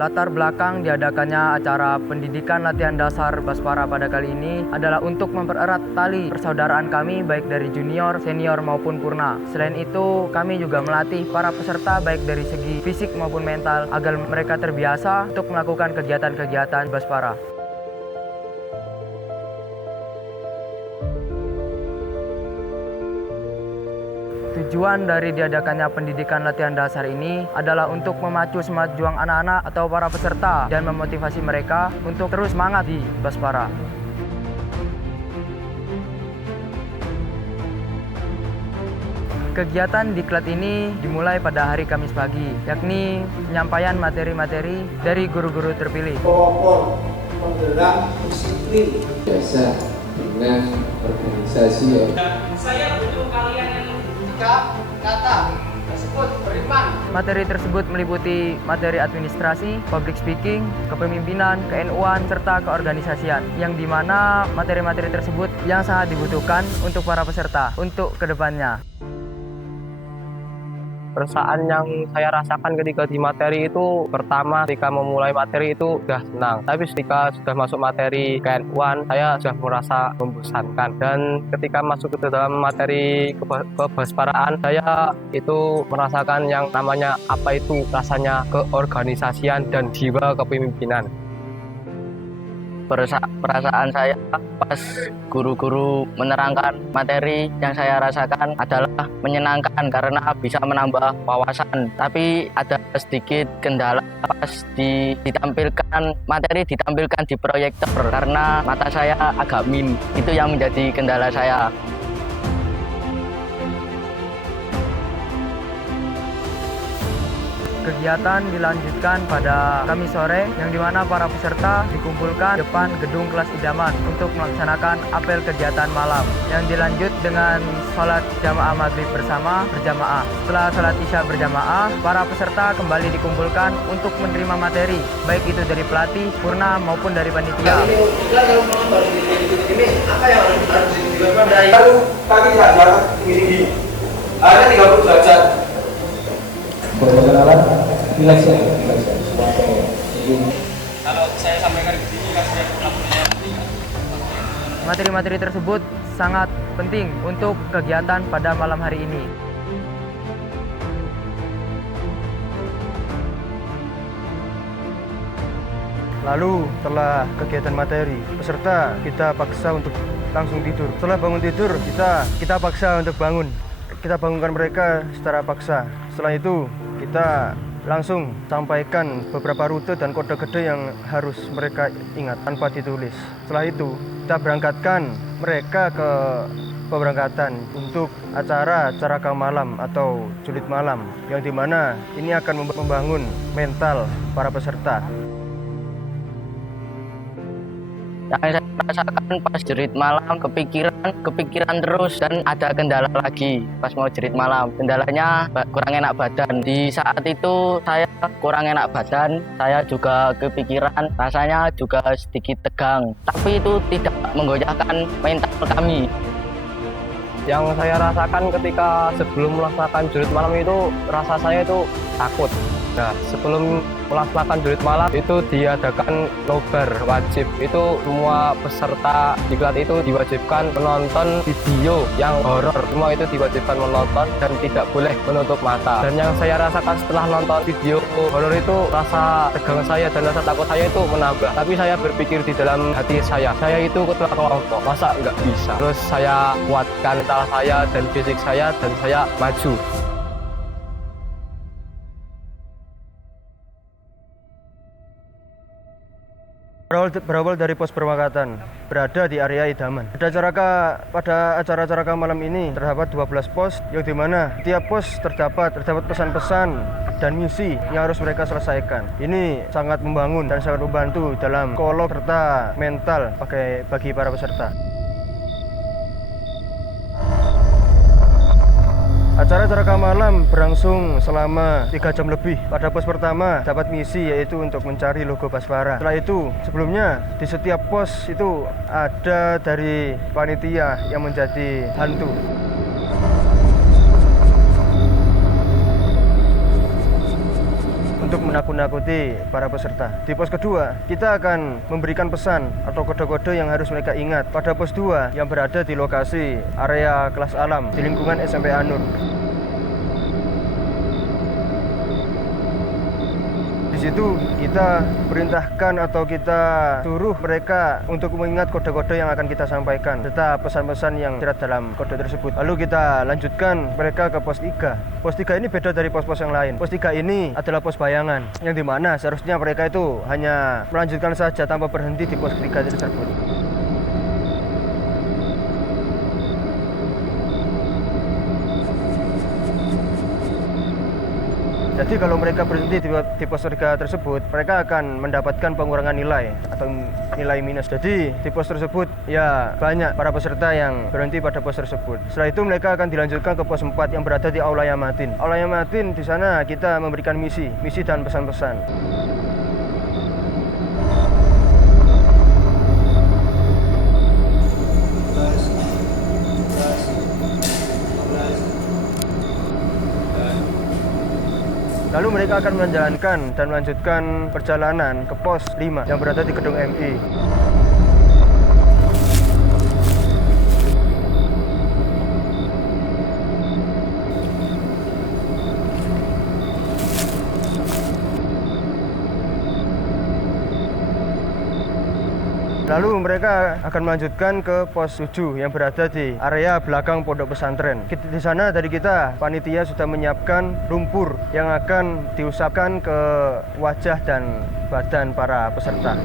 Latar belakang diadakannya acara pendidikan latihan dasar Baspara pada kali ini adalah untuk mempererat tali persaudaraan kami baik dari junior, senior maupun purna. Selain itu, kami juga melatih para peserta baik dari segi fisik maupun mental agar mereka terbiasa untuk melakukan kegiatan-kegiatan Baspara. Tujuan dari diadakannya pendidikan latihan dasar ini adalah untuk memacu semangat juang anak-anak atau para peserta dan memotivasi mereka untuk terus semangat di Baspara. Kegiatan diklat ini dimulai pada hari Kamis pagi, yakni penyampaian materi-materi dari guru-guru terpilih. Pelopor penggerak disiplin biasa dengan organisasi. Saya butuh kalian yang kata tersebut beriman. Materi tersebut meliputi materi administrasi, public speaking, kepemimpinan, ke-NU-an, serta keorganisasian, yang dimana materi-materi tersebut yang sangat dibutuhkan untuk para peserta untuk kedepannya. Perasaan yang saya rasakan ketika di materi itu, pertama ketika memulai materi itu sudah senang, tapi ketika sudah masuk materi KN1 saya sudah merasa membosankan, dan ketika masuk ke dalam materi kebasparaan saya itu merasakan yang namanya apa itu rasanya keorganisasian dan jiwa kepemimpinan. Perasaan saya pas guru-guru menerangkan materi yang saya rasakan adalah menyenangkan karena bisa menambah wawasan. Tapi ada sedikit kendala pas ditampilkan materi ditampilkan di proyektor karena mata saya agak min. Itu yang menjadi kendala saya. Kegiatan dilanjutkan pada Kamis sore, yang dimana para peserta dikumpulkan depan gedung kelas idaman untuk melaksanakan apel kegiatan malam, yang dilanjut dengan sholat jamaah maghrib berjamaah. Setelah sholat isya berjamaah, para peserta kembali dikumpulkan untuk menerima materi, baik itu dari pelatih, purna maupun dari panitia. Ini apa yang harus dilakukan dari kaki tidak jarak tinggi-tinggi. Ada 30 derajat. Perkenalan, relax. Kalau saya sampaikan di sini kan saya pelakunya. Materi-materi tersebut sangat penting untuk kegiatan pada malam hari ini. Lalu setelah kegiatan materi, peserta kita paksa untuk langsung tidur. Setelah bangun tidur, kita paksa untuk bangun. Kita bangunkan mereka secara paksa. Setelah itu, kita langsung sampaikan beberapa rute dan kode-kode yang harus mereka ingat tanpa ditulis. Setelah itu, kita berangkatkan mereka ke pemberangkatan untuk acara caraka malam atau julid malam, yang dimana ini akan membangun mental para peserta. Yang saya rasakan pas jerit malam kepikiran terus, dan ada kendala lagi pas mau jerit malam. Kendalanya kurang enak badan. Di saat itu saya kurang enak badan, saya juga kepikiran, rasanya juga sedikit tegang. Tapi itu tidak menggoyahkan mental kami. Yang saya rasakan ketika sebelum melaksanakan julid malam itu, rasa saya itu takut. Nah, sebelum melaksanakan julid malam itu diadakan nobar wajib. Itu semua peserta diklat itu diwajibkan menonton video yang horor. Semua itu diwajibkan menonton dan tidak boleh menutup mata. Dan yang saya rasakan setelah nonton video horor itu, rasa tegang saya dan rasa takut saya itu menambah. Tapi saya berpikir di dalam hati saya itu ketua kelompok, masa nggak bisa. Terus saya kuatkan mental saya dan fisik saya, dan saya maju. Berawal dari pos perwakatan, berada di area idaman. Pada acara caraka malam ini terdapat 12 pos, yang dimana tiap pos terdapat pesan-pesan dan misi yang harus mereka selesaikan. Ini sangat membangun dan sangat membantu dalam psikolog serta mental bagi para peserta. Acara Ceraka Malam berlangsung selama 3 jam lebih. Pada pos pertama dapat misi yaitu untuk mencari logo Basbara. Setelah itu, sebelumnya di setiap pos itu ada dari panitia yang menjadi hantu. Untuk menakut-nakuti para peserta. Di pos kedua, kita akan memberikan pesan atau kode-kode yang harus mereka ingat pada pos 2 yang berada di lokasi area kelas alam di lingkungan SMP Anur. Di situ kita perintahkan atau kita suruh mereka untuk mengingat kode-kode yang akan kita sampaikan serta pesan-pesan yang terdapat dalam kode tersebut. Lalu kita lanjutkan mereka ke pos 3. Pos 3 ini beda dari pos-pos yang lain. Pos 3 ini adalah pos bayangan, yang dimana seharusnya mereka itu hanya melanjutkan saja tanpa berhenti di pos 3 tersebut. Jadi kalau mereka berhenti di pos 3 tersebut, mereka akan mendapatkan pengurangan nilai atau nilai minus. Jadi di pos tersebut ya banyak para peserta yang berhenti pada pos tersebut. Setelah itu mereka akan dilanjutkan ke pos 4 yang berada di Aula Yamatin. Aula Yamatin di sana kita memberikan misi dan pesan-pesan. Lalu mereka akan menjalankan dan melanjutkan perjalanan ke pos 5 yang berada di gedung MI. Lalu mereka akan melanjutkan ke pos 7 yang berada di area belakang pondok pesantren. Di sana dari kita, panitia sudah menyiapkan lumpur yang akan diusapkan ke wajah dan badan para peserta.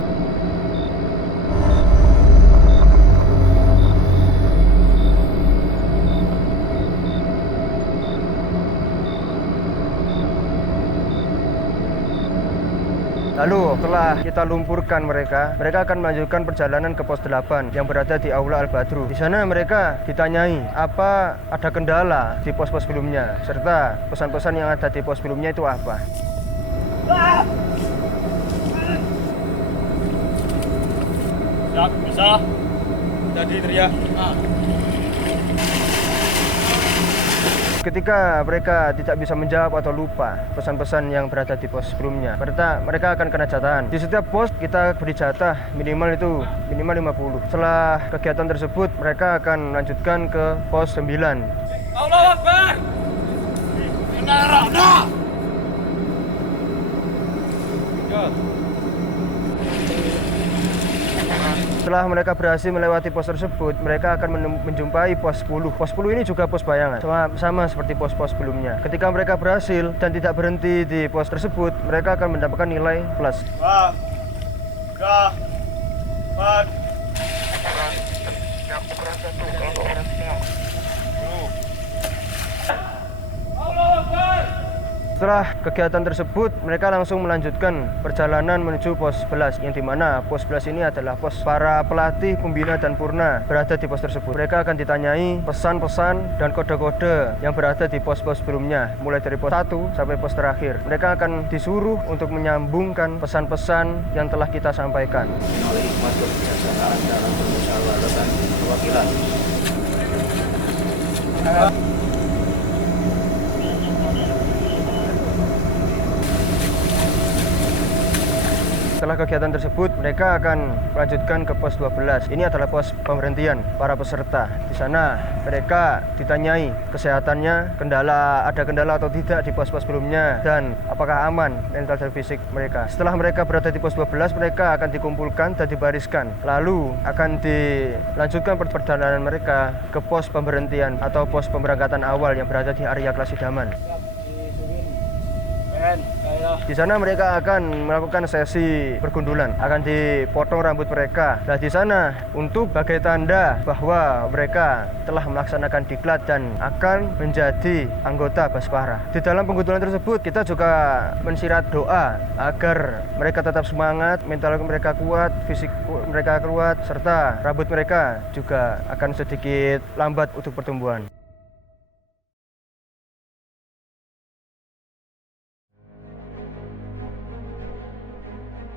Lalu setelah kita lumpurkan mereka akan melanjutkan perjalanan ke pos 8 yang berada di Aula Al-Badru. Di sana mereka ditanyai apa ada kendala di pos-pos sebelumnya, serta pesan-pesan yang ada di pos sebelumnya itu apa. Siap, bisa. Jadi teriak. Ketika mereka tidak bisa menjawab atau lupa pesan-pesan yang berada di pos sebelumnya, mereka akan kena jatahan. Di setiap pos kita beri jatah minimal 50. Setelah kegiatan tersebut, mereka akan melanjutkan ke pos 9. Allahu Akbar. Inna Setelah mereka berhasil melewati pos tersebut, mereka akan menjumpai pos 10. Pos 10 ini juga pos bayangan, sama seperti pos-pos sebelumnya. Ketika mereka berhasil dan tidak berhenti di pos tersebut, mereka akan mendapatkan nilai plus. 2, 3, 4. Setelah kegiatan tersebut, mereka langsung melanjutkan perjalanan menuju pos 11, yang dimana pos 11 ini adalah pos para pelatih, pembina, dan purna berada di pos tersebut. Mereka akan ditanyai pesan-pesan dan kode-kode yang berada di pos-pos sebelumnya, mulai dari pos 1 sampai pos terakhir. Mereka akan disuruh untuk menyambungkan pesan-pesan yang telah kita sampaikan. oleh hikmat kebijaksanaan dalam permusyawaratan perwakilan. Setelah kegiatan tersebut, mereka akan melanjutkan ke pos 12. Ini adalah pos pemberhentian para peserta. Di sana mereka ditanyai kesehatannya, ada kendala atau tidak di pos-pos sebelumnya, dan apakah aman mental dan fisik mereka. Setelah mereka berada di pos 12, mereka akan dikumpulkan dan dibariskan. Lalu akan dilanjutkan perjalanan mereka ke pos pemberhentian atau pos pemberangkatan awal yang berada di area kelas idaman. Di sana mereka akan melakukan sesi pergundulan, akan dipotong rambut mereka. Nah, di sana untuk sebagai tanda bahwa mereka telah melaksanakan diklat dan akan menjadi anggota Basparah. Di dalam penggundulan tersebut kita juga mensirat doa agar mereka tetap semangat, mental mereka kuat, fisik mereka kuat, serta rambut mereka juga akan sedikit lambat untuk pertumbuhan.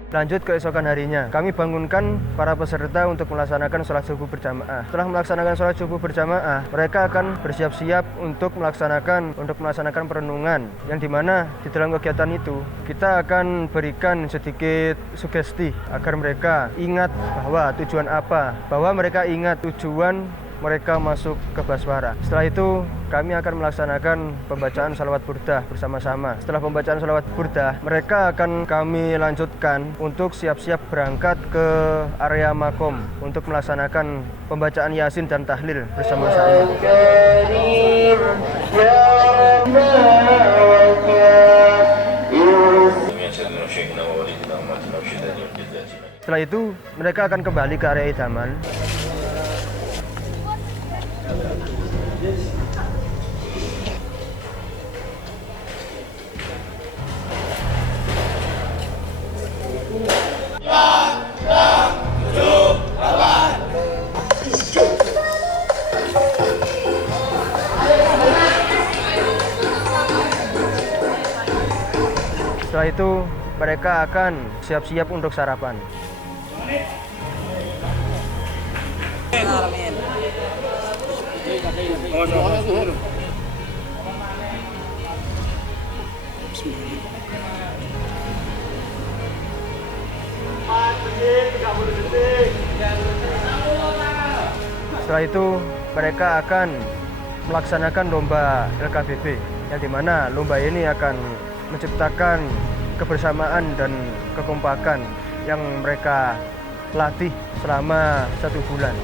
Lanjut keesokan harinya, kami bangunkan para peserta untuk melaksanakan sholat subuh berjamaah. Setelah melaksanakan sholat subuh berjamaah, mereka akan bersiap-siap untuk melaksanakan perenungan, yang dimana di dalam kegiatan itu kita akan berikan sedikit sugesti agar mereka ingat bahwa mereka ingat tujuan mereka masuk ke Basparah. Setelah itu kami akan melaksanakan pembacaan salawat burdah bersama-sama. Setelah pembacaan salawat burdah, mereka akan kami lanjutkan untuk siap-siap berangkat ke area makom untuk melaksanakan pembacaan yasin dan tahlil bersama-sama. Setelah itu mereka akan kembali ke area idaman. Setelah itu mereka akan siap-siap untuk sarapan. Setelah itu mereka akan melaksanakan lomba LKBB, yang dimana lomba ini akan menciptakan kebersamaan dan kekompakan yang mereka latih selama 1 bulan.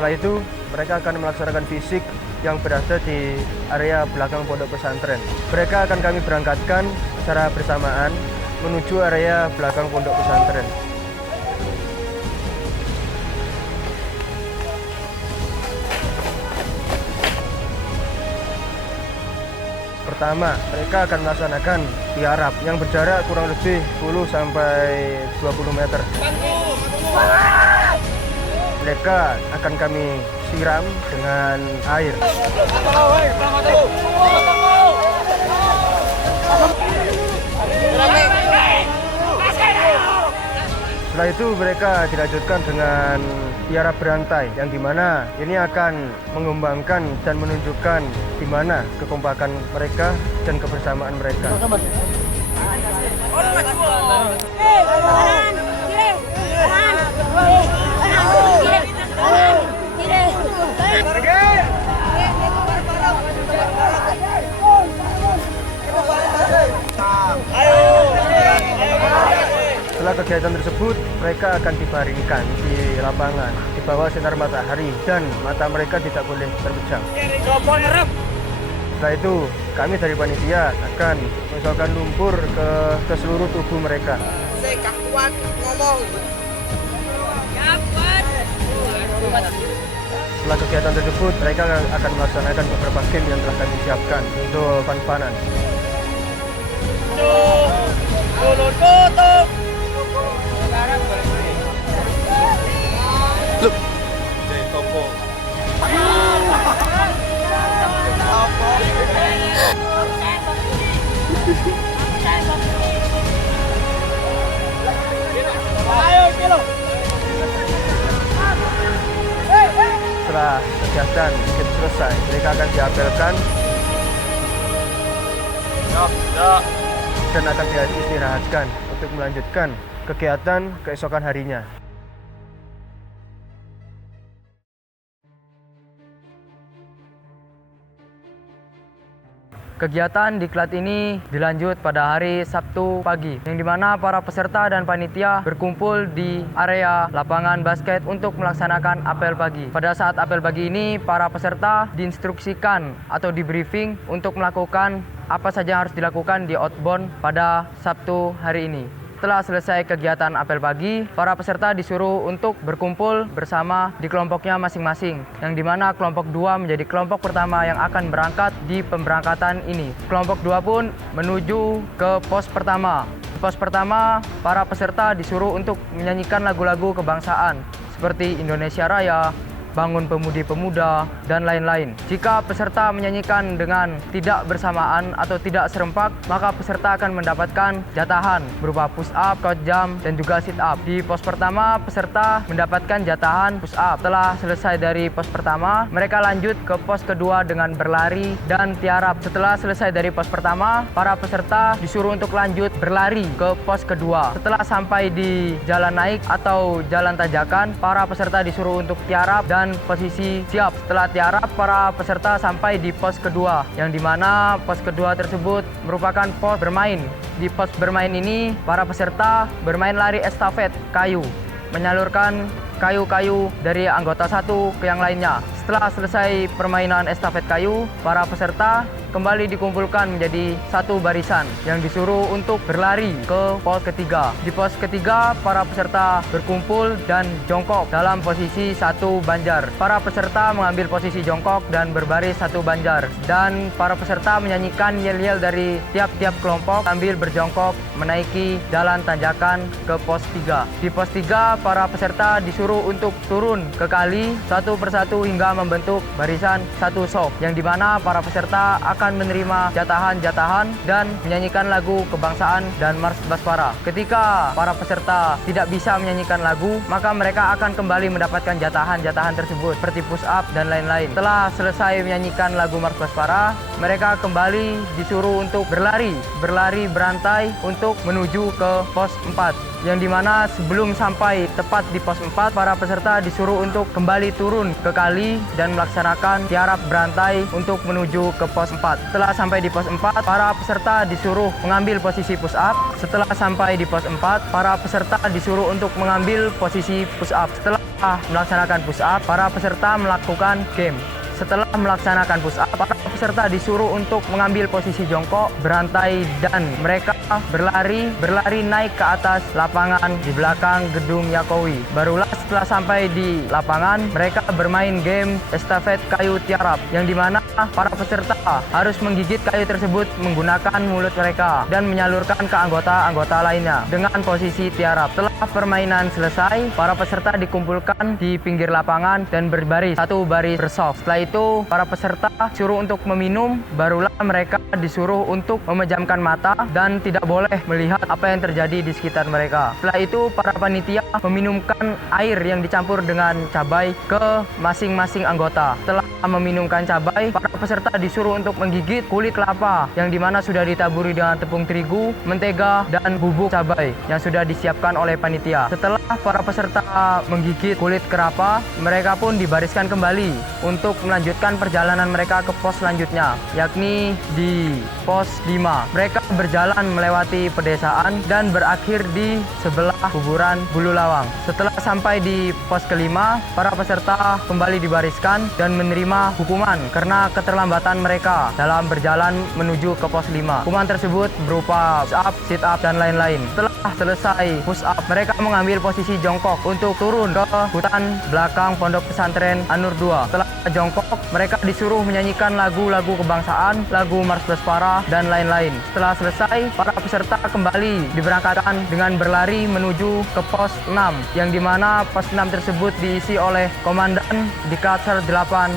Setelah itu mereka akan melaksanakan fisik yang berada di area belakang pondok pesantren. Mereka akan kami berangkatkan secara bersamaan menuju area belakang pondok pesantren. Pertama, mereka akan melaksanakan tiarap yang berjarak kurang lebih 10 sampai 20 meter. Mereka akan kami siram dengan air. Setelah itu mereka dilanjutkan dengan tiarap berantai, yang dimana ini akan mengembangkan dan menunjukkan di mana kekompakan mereka dan kebersamaan mereka. Setelah kegiatan tersebut, mereka akan dibaringkan di lapangan di bawah sinar matahari dan mata mereka tidak boleh terpejam. Setelah itu, kami dari panitia akan memasukkan lumpur ke seluruh tubuh mereka. Setelah kegiatan tersebut, mereka akan melaksanakan beberapa game yang telah kami siapkan untuk fun-funan. setelah kegiatan itu selesai, mereka akan diapelkan Siap, siap. dan akan diistirahatkan untuk melanjutkan kegiatan keesokan harinya. Kegiatan diklat ini dilanjut pada hari Sabtu pagi, yang dimana para peserta dan panitia berkumpul di area lapangan basket untuk melaksanakan apel pagi. Pada saat apel pagi ini, para peserta diinstruksikan atau di briefing untuk melakukan apa saja yang harus dilakukan di outbound pada Sabtu hari ini. Setelah selesai kegiatan apel pagi, para peserta disuruh untuk berkumpul bersama di kelompoknya masing-masing, yang dimana kelompok 2 menjadi kelompok pertama yang akan berangkat di pemberangkatan ini. Kelompok 2 pun menuju ke pos pertama. Di pos pertama, para peserta disuruh untuk menyanyikan lagu-lagu kebangsaan seperti Indonesia Raya, Bangun Pemudi-Pemuda, dan lain-lain. Jika peserta menyanyikan dengan tidak bersamaan atau tidak serempak, maka peserta akan mendapatkan jatahan berupa push up, squat jump, dan juga sit up. Di pos pertama, peserta mendapatkan jatahan push up. Setelah selesai dari pos pertama, mereka lanjut ke pos kedua dengan berlari dan tiarap. Setelah selesai dari pos pertama, para peserta disuruh untuk lanjut berlari ke pos kedua. Setelah sampai di jalan naik atau jalan tanjakan, para peserta disuruh untuk tiarap dan posisi siap. Setelah tiarap, para peserta sampai di pos kedua, yang dimana pos kedua tersebut merupakan pos bermain. Di pos bermain ini, para peserta bermain lari estafet kayu, menyalurkan kayu-kayu dari anggota satu ke yang lainnya. Setelah selesai permainan estafet kayu, para peserta kembali dikumpulkan menjadi satu barisan yang disuruh untuk berlari ke pos ketiga. Di pos ketiga, para peserta berkumpul dan jongkok dalam posisi satu banjar. Para peserta mengambil posisi jongkok dan berbaris satu banjar, dan para peserta menyanyikan yel-yel dari tiap-tiap kelompok sambil berjongkok menaiki jalan tanjakan ke pos 3. Di pos 3, para peserta disuruh untuk turun ke kali satu persatu hingga membentuk barisan satu sok, yang dimana para peserta akan menerima jatahan-jatahan dan menyanyikan lagu kebangsaan dan Mars Baspara. Ketika para peserta tidak bisa menyanyikan lagu, maka mereka akan kembali mendapatkan jatahan-jatahan tersebut seperti push up dan lain-lain. Setelah selesai menyanyikan lagu Mars Baspara, mereka kembali disuruh untuk berlari berantai untuk menuju ke pos 4, yang dimana sebelum sampai tepat di pos 4, para peserta disuruh untuk kembali turun ke kali dan melaksanakan tiarap berantai untuk menuju ke pos 4. Setelah sampai di pos 4, para peserta disuruh mengambil posisi push up. Setelah sampai di pos 4, para peserta disuruh untuk mengambil posisi push up. Setelah melaksanakan push up, para peserta melakukan game. Setelah melaksanakan push up, para peserta disuruh untuk mengambil posisi jongkok, berantai, dan mereka berlari naik ke atas lapangan di belakang gedung Yakowi. Barulah setelah sampai di lapangan, mereka bermain game estafet kayu tiarap, yang dimana para peserta harus menggigit kayu tersebut menggunakan mulut mereka dan menyalurkan ke anggota-anggota lainnya dengan posisi tiarap. Setelah permainan selesai, para peserta dikumpulkan di pinggir lapangan dan berbaris satu baris bersok. Setelah itu, para peserta disuruh untuk meminum, barulah mereka disuruh untuk memejamkan mata dan tidak boleh melihat apa yang terjadi di sekitar mereka. Setelah itu, para panitia meminumkan air yang dicampur dengan cabai ke masing-masing anggota. Setelah meminumkan cabai, para peserta disuruh untuk menggigit kulit kelapa yang dimana sudah ditaburi dengan tepung terigu, mentega, dan bubuk cabai yang sudah disiapkan oleh panitia. Setelah para peserta menggigit kulit kelapa, mereka pun dibariskan kembali untuk melanjutkan perjalanan mereka ke pos selanjutnya, yakni di pos 5. Mereka berjalan melewati pedesaan dan berakhir di sebelah kuburan Bulu Lawang. Setelah sampai di pos kelima, para peserta kembali dibariskan dan menerima hukuman karena keterlambatan mereka dalam berjalan menuju ke pos 5. Hukuman tersebut berupa push up, sit up, dan lain-lain. Setelah selesai push up, mereka mengambil posisi jongkok untuk turun ke hutan belakang pondok pesantren Anur 2. Setelah jongkok, mereka disuruh menyanyikan lagu-lagu kebangsaan, lagu Mars Baspara, dan lain-lain. Setelah selesai, para peserta kembali diberangkatkan dengan berlari menuju ke pos 6, yang dimana pos 6 tersebut diisi oleh komandan Diklat 8.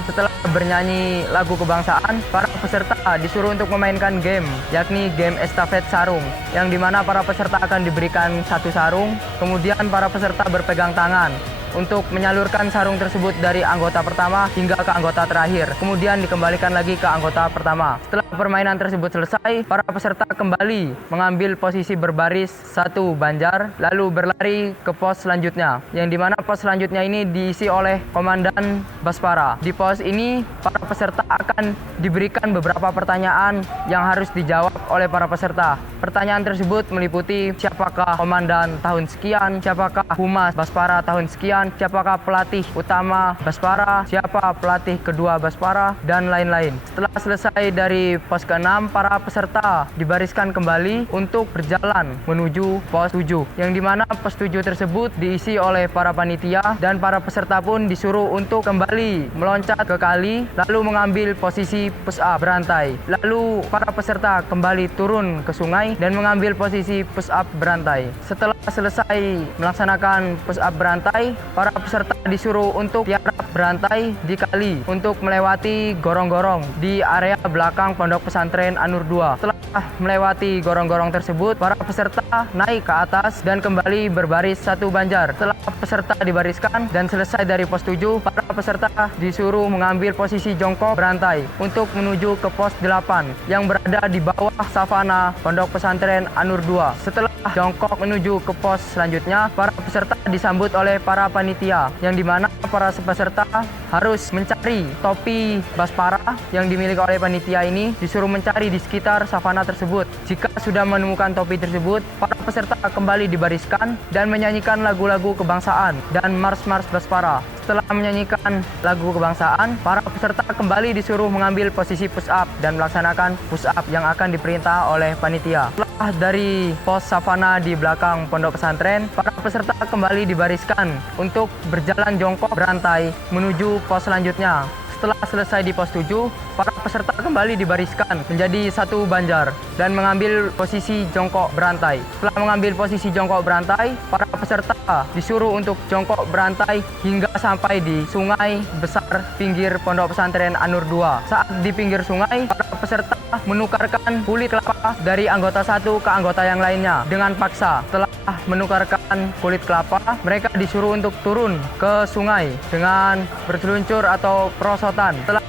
Setelah bernyanyi lagu kebangsaan, para peserta disuruh untuk memainkan game, yakni game estafet sarung, yang dimana para peserta akan diberikan satu sarung, kemudian para peserta berpegang tangan untuk menyalurkan sarung tersebut dari anggota pertama hingga ke anggota terakhir. Kemudian dikembalikan lagi ke anggota pertama. Setelah permainan tersebut selesai, para peserta kembali mengambil posisi berbaris satu banjar, lalu berlari ke pos selanjutnya, yang dimana pos selanjutnya ini diisi oleh komandan Baspara. Di pos ini, para peserta akan diberikan beberapa pertanyaan yang harus dijawab oleh para peserta. Pertanyaan tersebut meliputi siapakah komandan tahun sekian, siapakah humas Baspara tahun sekian, siapakah pelatih utama Baspara, siapa pelatih kedua Baspara, dan lain-lain. Setelah selesai dari pos ke-6, para peserta dibariskan kembali untuk berjalan menuju pos 7, yang dimana pos 7 tersebut diisi oleh para panitia, dan para peserta pun disuruh untuk kembali meloncat ke kali, lalu mengambil posisi push up berantai. Lalu para peserta kembali turun ke sungai dan mengambil posisi push up berantai. Setelah selesai melaksanakan push up berantai, para peserta disuruh untuk tiarap berantai di kali untuk melewati gorong-gorong di area belakang Pondok Pesantren An-Nur 2. Setelah melewati gorong-gorong tersebut, para peserta naik ke atas dan kembali berbaris satu banjar. Setelah peserta dibariskan dan selesai dari pos 7, para peserta disuruh mengambil posisi jongkok berantai untuk menuju ke pos 8 yang berada di bawah savana Pondok Pesantren An-Nur 2. Setelah jongkok menuju ke pos selanjutnya, para peserta disambut oleh para panitia, yang dimana para peserta harus mencari topi Baspara yang dimiliki oleh panitia ini, disuruh mencari di sekitar savana tersebut. Jika sudah menemukan topi tersebut, para peserta kembali dibariskan dan menyanyikan lagu-lagu kebangsaan dan mars-mars Baspara. Setelah menyanyikan lagu kebangsaan, para peserta kembali disuruh mengambil posisi push up dan melaksanakan push up yang akan diperintah oleh panitia. Setelah dari pos savana di belakang pondok pesantren, para peserta kembali dibariskan untuk berjalan jongkok berantai menuju pos selanjutnya. Setelah selesai di pos 7, para peserta kembali dibariskan menjadi satu banjar dan mengambil posisi jongkok berantai. Setelah mengambil posisi jongkok berantai, para peserta disuruh untuk jongkok berantai hingga sampai di sungai besar pinggir Pondok Pesantren An-Nur 2. Saat di pinggir sungai, para peserta menukarkan kulit kelapa dari anggota satu ke anggota yang lainnya dengan paksa. Setelah menukarkan kulit kelapa, mereka disuruh untuk turun ke sungai dengan berseluncur atau perosotan. Setelah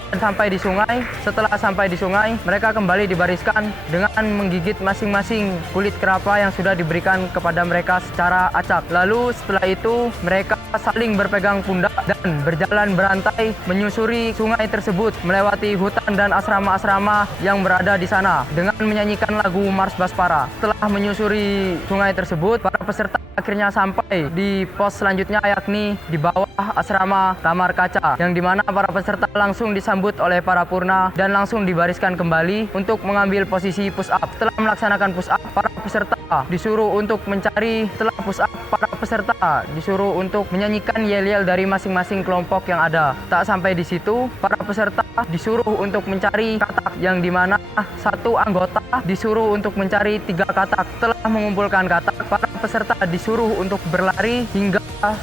sampai di sungai, mereka kembali dibariskan dengan menggigit masing-masing kulit kelapa yang sudah diberikan kepada mereka secara acak. Lalu setelah itu, mereka saling berpegang pundak dan berjalan berantai menyusuri sungai tersebut, melewati hutan dan asrama-asrama yang berada di sana dengan menyanyikan lagu Mars Baspara. Setelah menyusuri sungai tersebut, para peserta akhirnya sampai di pos selanjutnya, yakni di bawah asrama Kamar Kaca, yang dimana para peserta langsung disambut oleh para purna dan langsung dibariskan kembali untuk mengambil posisi push up. Setelah melaksanakan push up, para peserta disuruh untuk mencari. Setelah push up, para peserta disuruh untuk menyanyikan yel-yel dari masing-masing kelompok yang ada. Tak sampai di situ, para peserta disuruh untuk mencari katak, yang dimana satu anggota disuruh untuk mencari 3 katak. Setelah mengumpulkan katak, para peserta disuruh untuk berlari hingga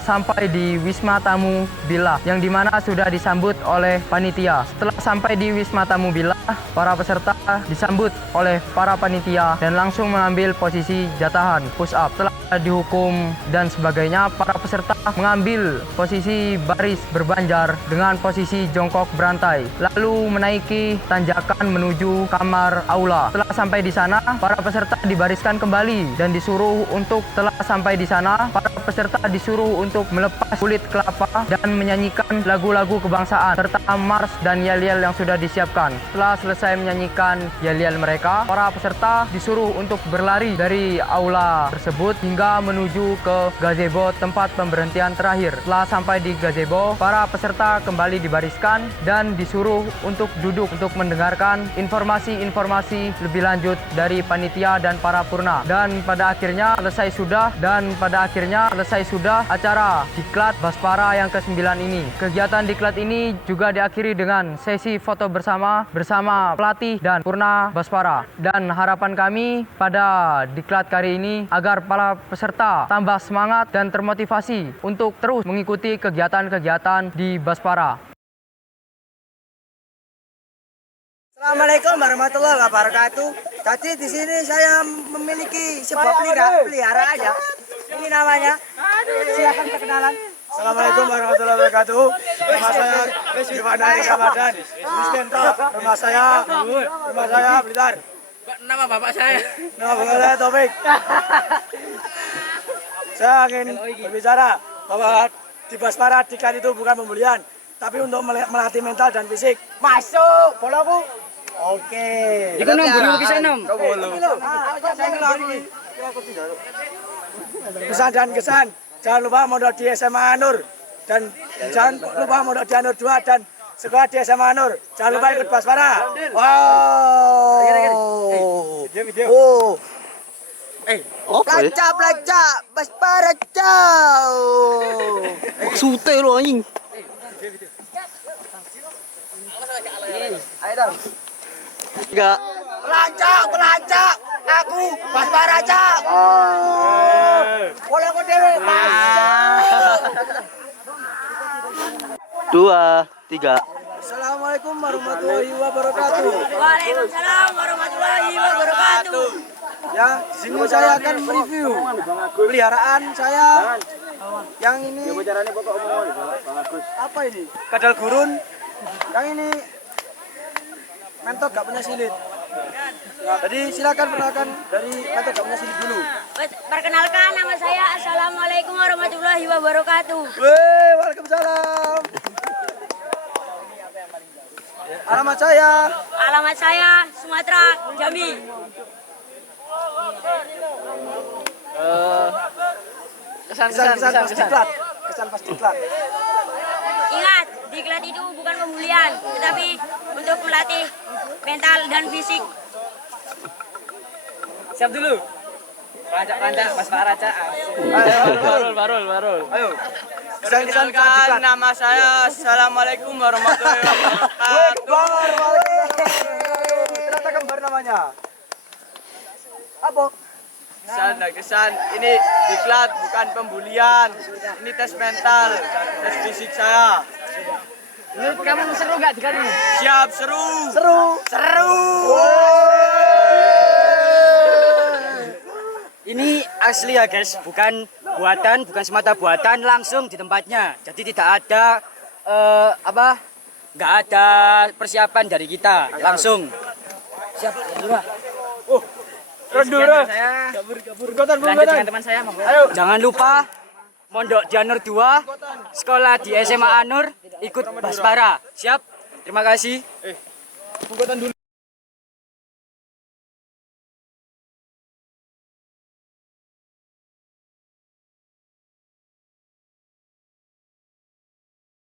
sampai di Wisma Tamu Bila, yang dimana sudah disambut oleh panitia. Setelah sampai di Wisma Tamu Bila, para peserta disambut oleh para panitia dan langsung mengambil posisi jatahan push up. Setelah dihukum dan sebagainya, para peserta mengambil posisi baris berbanjar dengan posisi jongkok berantai, lalu menaiki tanjakan menuju kamar aula. Setelah sampai di sana, para peserta dibariskan kembali dan disuruh untuk, setelah sampai di sana, para peserta disuruh untuk melepas kulit kelapa dan menyanyikan lagu-lagu kebangsaan serta mars dan yel-yel yang sudah disiapkan. Setelah selesai menyanyikan yel-yel mereka, para peserta disuruh untuk berlari dari aula tersebut hingga menuju ke gazebo tempat pemberhentian terakhir. Setelah sampai di gazebo, para peserta kembali dibariskan dan disuruh untuk duduk untuk mendengarkan informasi-informasi lebih lanjut dari panitia dan para purna. Dan pada akhirnya selesai sudah acara Diklat Baspara yang ke-9 ini. Kegiatan Diklat ini juga diakhiri dengan sesi foto bersama pelatih dan purna Baspara. Dan harapan kami pada Diklat kali ini agar para peserta tambah semangat dan termotivasi untuk terus mengikuti kegiatan-kegiatan di Baspara. Assalamualaikum warahmatullahi wabarakatuh. Jadi di sini saya memiliki sebuah peliharaan ya. Ini namanya. Silakan perkenalan. Assalamualaikum warahmatullahi wabarakatuh. Nama saya Gimana Ramadan. Nama saya Blitar. Nama bapak saya. Nama bapak saya Taufik. Saya ingin berbicara bahwa di Basmara Diklat itu bukan pembulian, tapi untuk melatih mental dan fisik. Masuk, bolaku. Oke. Iku nom guru kisah nom. Pesan dan kesan, jangan lupa mondok di SMA Anur dan jangan lupa mondok di Anur 2 dan sekolah di SMA Anur. Jangan lupa ikut Basmara. Wow. Oh. Pelacak, Basmara jauh. Sute lo anjing. Ayo dong. Enggak. Pelacak, aku Basmara cak. Bola aku dewe masuk. 2, 3. Assalamualaikum warahmatullahi wabarakatuh. Waalaikumsalam warahmatullahi wabarakatuh. Ya, di sini saya akan mereview peliharaan saya yang ini. Apa ini? Kadal gurun. Yang ini mentok gak punya silit. Jadi silakan perkenalkan dari mentok gak punya silit dulu. Perkenalkan, nama saya. Assalamualaikum warahmatullahi wabarakatuh. Weh, waalaikumsalam. Alamat saya Sumatera, Jambi. Kesan pas diklat. Ingat, diklat itu bukan pembulian, tetapi untuk melatih mental dan fisik. Siap dulu. Rancak Basmara cak. Barul. Ayo. Kesan Perkenalkan, nama saya. Assalamualaikum warahmatullahi wabarakatuh. Ternyata kembar namanya. Apa? Kesan. Ini diklat bukan pembulian. Ini tes mental, tes fisik saya. Menurut kamu seru gak diklat ini? Siap, seru. Ini asli ya guys, bukan semata buatan, langsung di tempatnya. Jadi tidak ada nggak ada persiapan dari kita, langsung. Siap, Teman saya, Jangan lupa mondok di Anur 2, sekolah di SMA Anur, ikut Basmara. Siap, terima kasih.